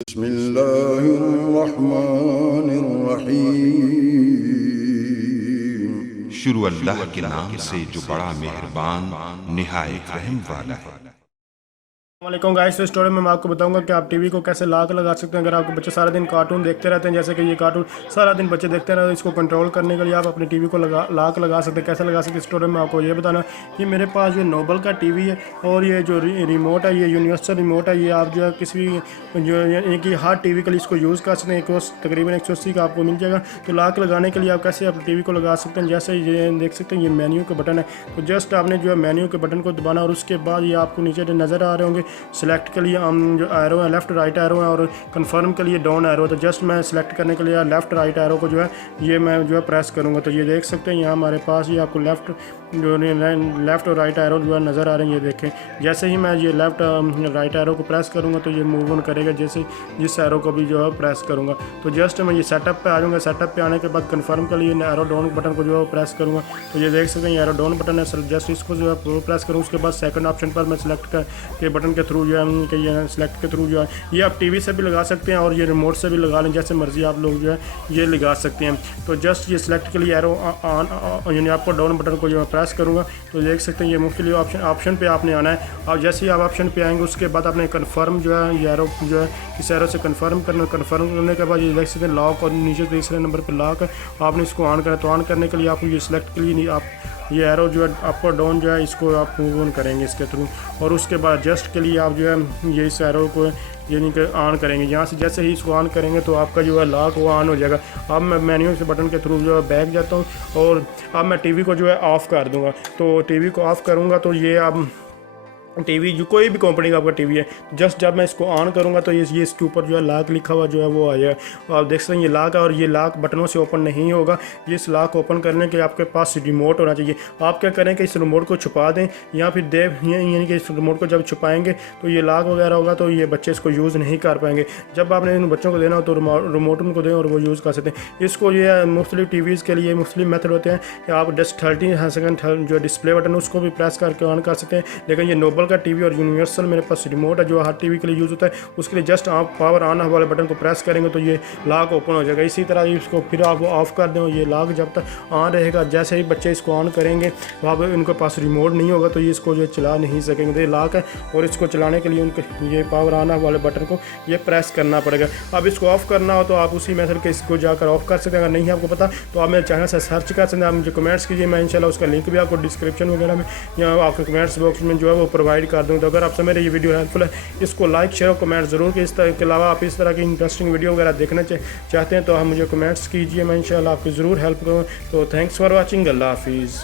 बिस्मिल्लाहिर्रहमानिर्रहीम। शुरू अल्लाह के नाम से जो बड़ा मेहरबान निहायत रहम वाला है। वालेकुम गाइस, तो स्टोरी में मैं आपको बताऊंगा कि आप टीवी को कैसे लॉक लगा सकते हैं। अगर आपके बच्चे सारा दिन कार्टून देखते रहते हैं, जैसे कि ये कार्टून सारा दिन बच्चे देखते रहते हैं, इसको कंट्रोल करने के लिए आप अपने टीवी को लॉक लगा सकते हैं। कैसे लगा सकते हैं, स्टोरी में आपको ये बताना। ये मेरे पास जो नोबल का टीवी है और ये जो रिमोट है, ये यूनिवर्सल रिमोट है। ये आप जो है किसी जो एक हर टीवी के लिए इसको यूज़ कर सकते हैं। तकरीबन 180 का आपको मिल जाएगा। तो लॉक लगाने के लिए आप कैसे अपने टीवी को लगा सकते हैं, जैसे ये देख सकते हैं ये मेन्यू का बटन है। तो जस्ट आपने जो है मेन्यू के बटन को दबाना और उसके बाद ये आपको नीचे नज़र आ रहे होंगे। सेलेक्ट के लिए हम जो एरो है लेफ़्ट राइट एरो है और कंफर्म के लिए डाउन एरो। तो जस्ट मैं सेलेक्ट करने के लिए लेफ़्ट राइट एरो को जो है ये मैं जो है प्रेस करूँगा। तो ये देख सकते हैं यहाँ हमारे पास ये आपको लेफ़्ट और राइट एरो जो है नज़र आ रहे हैं। ये देखें, जैसे ही मैं ये लेफ़्ट राइट एरो को प्रेस करूँगा तो ये मूव ऑन करेगा, जैसे जिस एरो को भी जो है प्रेस करूँगा। तो जस्ट मैं ये सेटअप पे आ जाऊँगा। सेटअप पे आने के बाद कंफर्म के लिए एरो डाउन बटन को जो है प्रेस करूँगा। तो ये देख सकते हैं एरो डाउन बटन है, जस्ट इसको जो है प्रेस करूँ। उसके बाद सेकंड ऑप्शन पर मैं सेलेक्ट के बटन के थ्रू जो है कि ये सेलेक्ट के थ्रू जो है ये आप टीवी से भी लगा सकते हैं और ये रिमोट से भी लगा लें, जैसे मर्जी आप लोग जो है ये लगा सकते हैं। तो जस्ट ये सिलेक्ट के लिए एरो यानी आपको डाउन बटन को जो है प्रेस करूँगा। तो देख सकते हैं ये मुख्तलिफ ऑप्शन पे आपने आना है। और जैसे ही आप ऑप्शन पे आएंगे उसके बाद आपने कन्फर्म जो है ये एरो जो है इस एरो से कन्फर्म करना। कन्फर्म करने के बाद ये देख सकते हैं लॉक और नीचे तीसरे नंबर पर लॉक है, आपने इसको ऑन करना। तो ऑन करने के लिए आपको ये सिलेक्ट के लिए नहीं आप ये एरो जो है आपको डाउन जो है इसको आप मूव ऑन करेंगे इसके थ्रू। और उसके बाद जस्ट के लिए आप जो है ये इस एरो को यानी कि ऑन करेंगे। यहाँ से जैसे ही इसको ऑन करेंगे तो आपका जो है लॉक वो ऑन हो जाएगा। अब मैं मेन्यू से बटन के थ्रू जो है बैक जाता हूँ और अब मैं टीवी को जो है ऑफ़ कर दूँगा। तो टीवी को ऑफ़ करूँगा तो ये अब टीवी जो कोई भी कंपनी का आपका टीवी है, जस्ट जब मैं इसको ऑन करूंगा तो ये इसके ऊपर जो है लॉक लिखा हुआ जो है वो आया है। आप देख सकते हैं ये लॉक है और ये लॉक बटनों से ओपन नहीं होगा। ये इस लॉक ओपन करने के आपके पास रिमोट होना चाहिए। आप क्या करें कि इस रिमोट को छुपा दें या फिर यानी कि इस रिमोट को जब छुपाएंगे तो ये लॉक वगैरह होगा तो ये बच्चे इसको यूज़ नहीं कर पाएंगे। जब आपने इन बच्चों को देना हो तो रिमोट उनको दें और वो यूज़ कर सकते हैं। इसको ये मुख्तलिफ टीवीज़ के लिए मुख्तलिफ मेथड होते हैं कि आप जस्ट 30 सेकंड जो डिस्प्ले बटन है उसको भी प्रेस करके ऑन कर सकते हैं। लेकिन ये नोबल का टीवी और यूनिवर्सल मेरे पास रिमोट है जो हर टीवी के लिए यूज़ होता है, उसके लिए जस्ट आप पावर ऑन वाले बटन को प्रेस करेंगे तो ये लॉक ओपन हो जाएगा। इसी तरह इसको फिर आप ऑफ कर दें, ये लॉक जब तक ऑन रहेगा। जैसे ही बच्चे इसको ऑन करेंगे वहाँ पर उनके पास रिमोट नहीं होगा तो ये इसको जो चला नहीं सकेंगे। तो ये लॉक है और इसको चलाने के लिए उनको ये पावर ऑन वाले बटन को ये प्रेस करना पड़ेगा। अब इसको ऑफ़ करना हो तो आप उसी मेथड के इसको जाकर ऑफ़ कर सकते हैं। अगर नहीं आपको पता तो आप मेरे चैनल से सर्च कर सकते हैं। आप मुझे कमेंट्स कीजिए, मैं इंशाल्लाह उसका लिंक भी आपको डिस्क्रिप्शन वगैरह में या आपके कमेंट्स बॉक्स में जो है वो प्रोवाइड कर दूँ। तो अगर आपसे मेरे ये वीडियो हेल्पफुल है इसको लाइक शेयर और कमेंट ज़रूर कि इस तरह के अलावा आप इस तरह की इंटरेस्टिंग वीडियो वगैरह देखना चाहते हैं तो आप मुझे कमेंट्स कीजिए, मैं इंशाल्लाह आपकी ज़रूर हेल्प करूँ। तो थैंक्स फॉर वॉचिंग, अल्लाह हाफिज़।